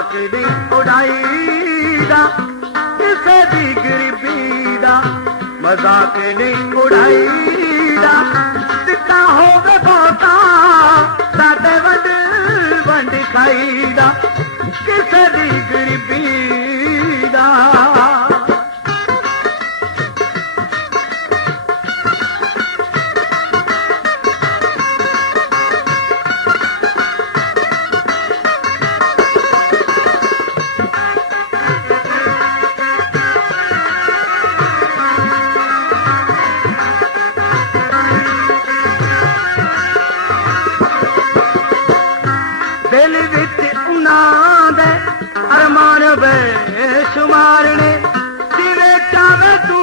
मजाक नहीं उड़ाईदा किसे दी गरीबी दा मजाक नहीं उड़ाईदा दिता होवे बहुता साडे वंड वंड खाईदा किसे दी गरीबी दा दिल विच उन्हां दे अरमान बेशुमार ने जिवें चाहे तू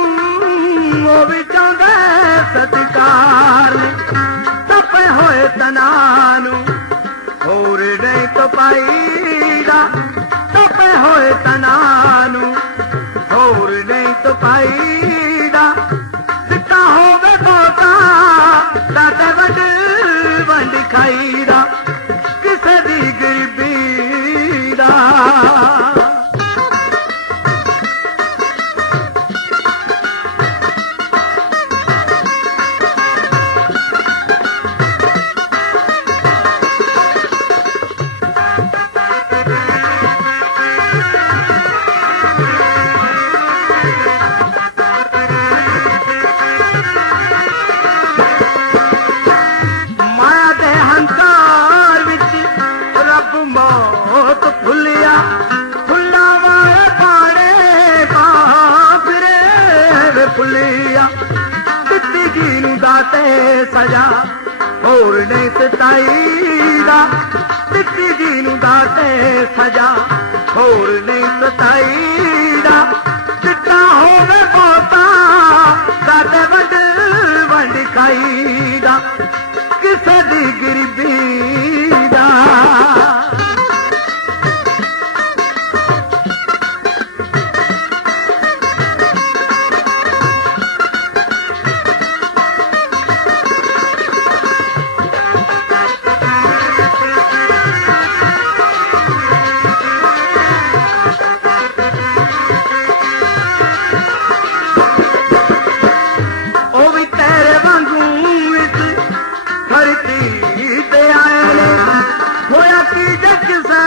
वो भी चाहुंदा सत्कार ने तपे होए तनां नूं होर नहीं तो पाईदा तपे होए तनां नूं होर नहीं तो पाईदा दिता होवे बहुता साडे वंड वंड खाईदा किसे दी गरीबी दा माया दे हंकार विच रब मौत फुलिया फुल्ला वाले पाने फिरे फुलिया दित्ती जी नूं दाते सजा होर नहीं सताईदा दित्ती जी नूं दाते सजा होर नहीं सताईदा दिता होवे बहुता साडे वंड वंड खाईदा किसे दी गरीबी दा ओ भी तेरे वांगू विच धरती ते आए ने होया की जग से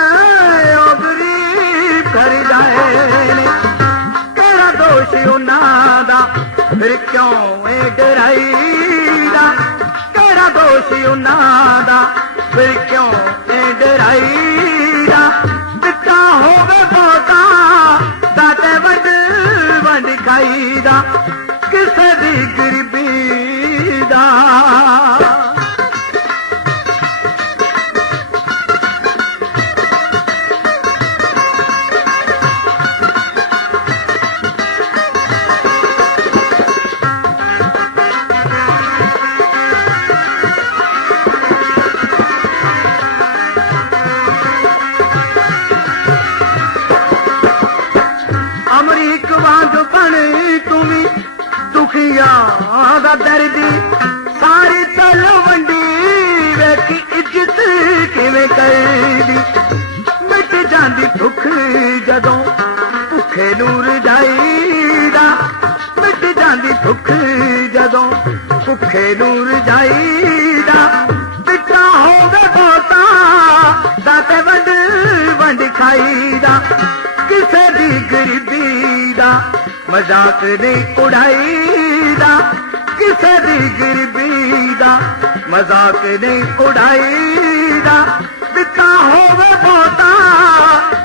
ओ गरीब कर जाए ने केड़ा दोष उन्हां दा फिर क्यों ए डराईदा केड़ा दोष उन्हां दा फिर क्यों ए डराईदा दिता होवे बहुता साडे वंड वंड खाईदा किसे दी गरीबी दा अमरीक वांग बन तू भी दुखिया दा दर्दी सारी तल वंडी वेखी इज्जत किवें करदी मिट जांदी भुख जदों भुखे नूर जाईदा मिट जांदी भुख जदों भुखे नूर जाईदा दिता होवे बहुता साडे वंड वंड खाईदा किसे दी गरीबी दा मजाक नहीं उड़ाईदा किसे दी गरीबी दा मजाक नहीं उड़ाईदा दिता होवे बहुता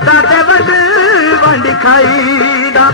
साडे वंड वंड खाईदा